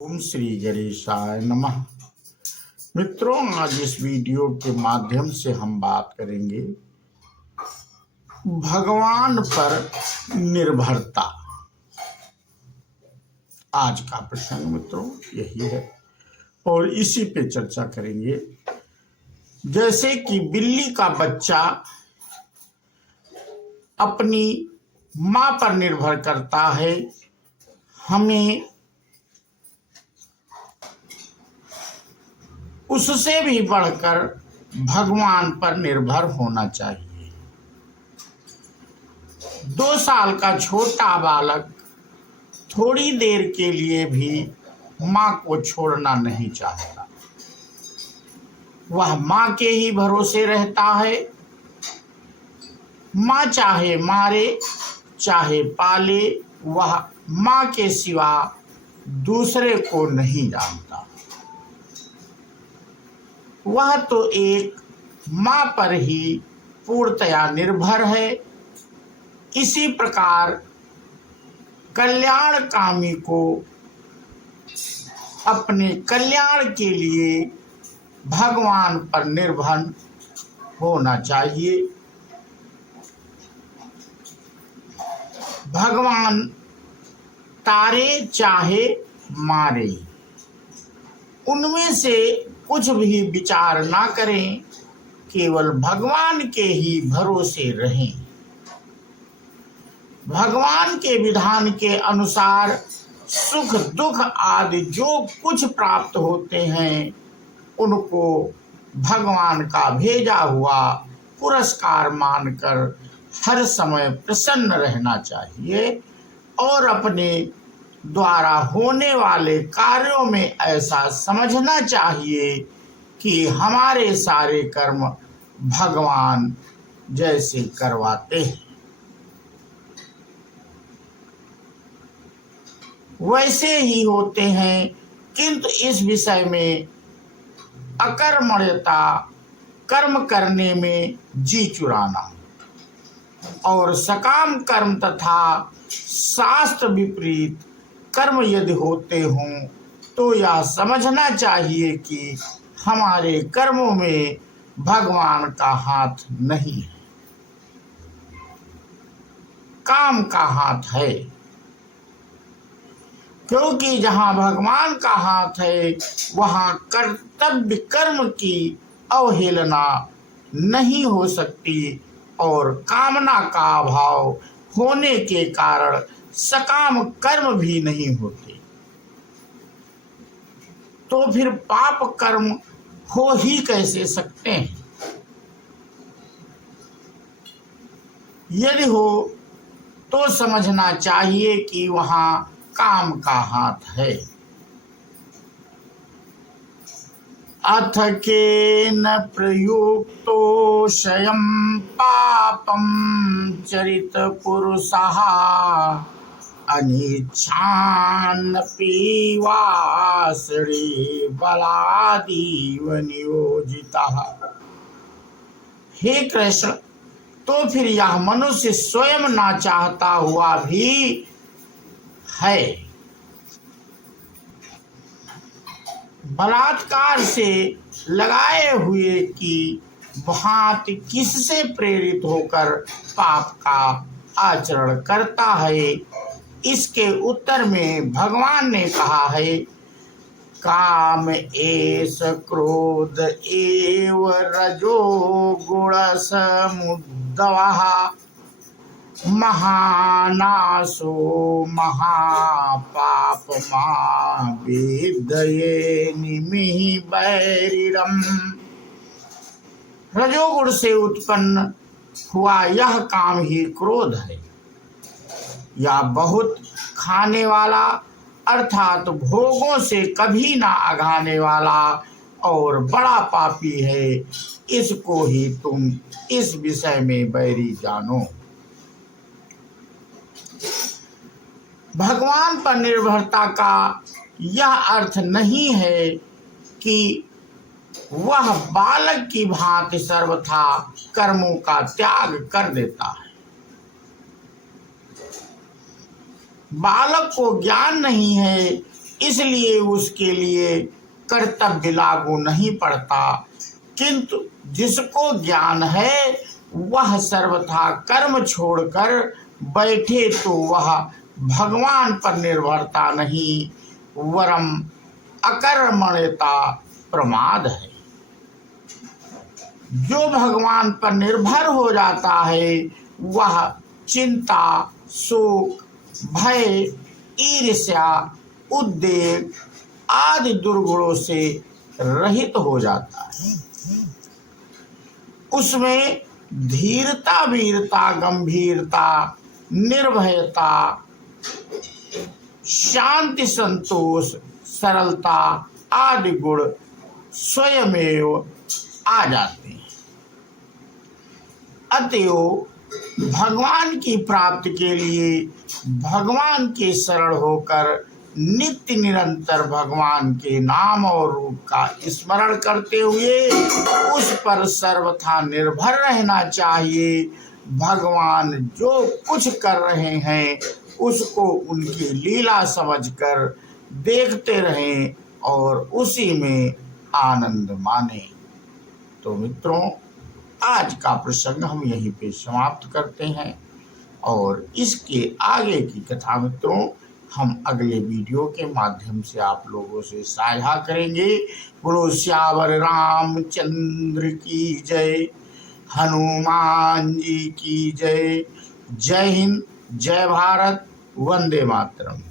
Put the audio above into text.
ओम श्री गणेशाय नमः। मित्रों, आज इस वीडियो के माध्यम से हम बात करेंगे भगवान पर निर्भरता। आज का प्रसंग मित्रों यही है और इसी पे चर्चा करेंगे। जैसे कि बिल्ली का बच्चा अपनी माँ पर निर्भर करता है, हमें उससे भी बढ़कर भगवान पर निर्भर होना चाहिए। 2 साल का छोटा बालक थोड़ी देर के लिए भी माँ को छोड़ना नहीं चाहता। वह माँ के ही भरोसे रहता है। माँ चाहे मारे चाहे पाले, वह माँ के सिवा दूसरे को नहीं जानता। वह तो एक माँ पर ही पूर्णतया निर्भर है। इसी प्रकार कल्याणकामी को अपने कल्याण के लिए भगवान पर निर्भर होना चाहिए। भगवान तारे चाहे मारे, उनमें से कुछ भी विचार ना करें, केवल भगवान के ही भरोसे रहें। भगवान के विधान के अनुसार सुख दुख आदि जो कुछ प्राप्त होते हैं, उनको भगवान का भेजा हुआ पुरस्कार मानकर हर समय प्रसन्न रहना चाहिए और अपने द्वारा होने वाले कार्यों में ऐसा समझना चाहिए कि हमारे सारे कर्म भगवान जैसे करवाते हैं वैसे ही होते हैं। किंतु इस विषय में अकर्मण्यता, कर्म करने में जी चुराना और सकाम कर्म तथा शास्त्र विपरीत कर्म यदि होते हों तो यह समझना चाहिए कि हमारे कर्मों में भगवान का हाथ नहीं है, काम का हाथ है। क्योंकि जहाँ भगवान का हाथ है वहाँ कर्तव्य कर्म की अवहेलना नहीं हो सकती और कामना का अभाव होने के कारण सकाम कर्म भी नहीं होते। तो फिर पाप कर्म हो ही कैसे सकते हैं? यदि हो तो समझना चाहिए कि वहाँ काम का हाथ है। अथ केन प्रयुक्तो स्वयं पापं चरित पुरुषः अनिच्छान्नपि वासरे बलादीव नियोजितः। हे कृष्ण, तो फिर यह मनुष्य स्वयं ना चाहता हुआ भी है, बलात्कार से लगाए हुए की भांति किससे प्रेरित होकर पाप का आचरण करता है। इसके उत्तर में भगवान ने कहा है, काम एष क्रोध एव रजो गुण समुद्भवः महानाशो महापापमा विद्ये निमिहि वैरिरम्। रजोगुण से उत्पन्न हुआ यह काम ही क्रोध है। यह बहुत खाने वाला अर्थात भोगों से कभी ना अघाने वाला और बड़ा पापी है। इसको ही तुम इस विषय में बैरी जानो। भगवान पर निर्भरता का यह अर्थ नहीं है कि वह बालक की भांति सर्वथा कर्मों का त्याग कर देता है। बालक को ज्ञान नहीं है इसलिए उसके लिए कर्तव्य लागू नहीं पड़ता, किंतु जिसको ज्ञान है वह सर्वथा कर्म छोड़कर बैठे तो वह भगवान पर निर्भरता नहीं, वरम अकर्मण्यता प्रमाद है। जो भगवान पर निर्भर हो जाता है वह चिंता, शोक, भय, ईर्ष्या, उद्वेग आदि दुर्गुणों से रहित हो जाता है। उसमें धीरता, वीरता, गंभीरता, निर्भयता, शांति, संतोष, सरलता आदि गुण स्वयमेव आ जाते हैं। अतएव भगवान की प्राप्ति के लिए भगवान के शरण होकर नित्य निरंतर भगवान के नाम और रूप का स्मरण करते हुए उस पर सर्वथा निर्भर रहना चाहिए। भगवान जो कुछ कर रहे हैं उसको उनकी लीला समझकर देखते रहें और उसी में आनंद मानें। तो मित्रों, आज का प्रसंग हम यहीं पे समाप्त करते हैं और इसके आगे की कथा मित्रों हम अगले वीडियो के माध्यम से आप लोगों से साझा करेंगे। बोलो श्यावर रामचंद्र की जय, हनुमान जी की जय। जय हिंद, जय भारत, वंदे मातरम।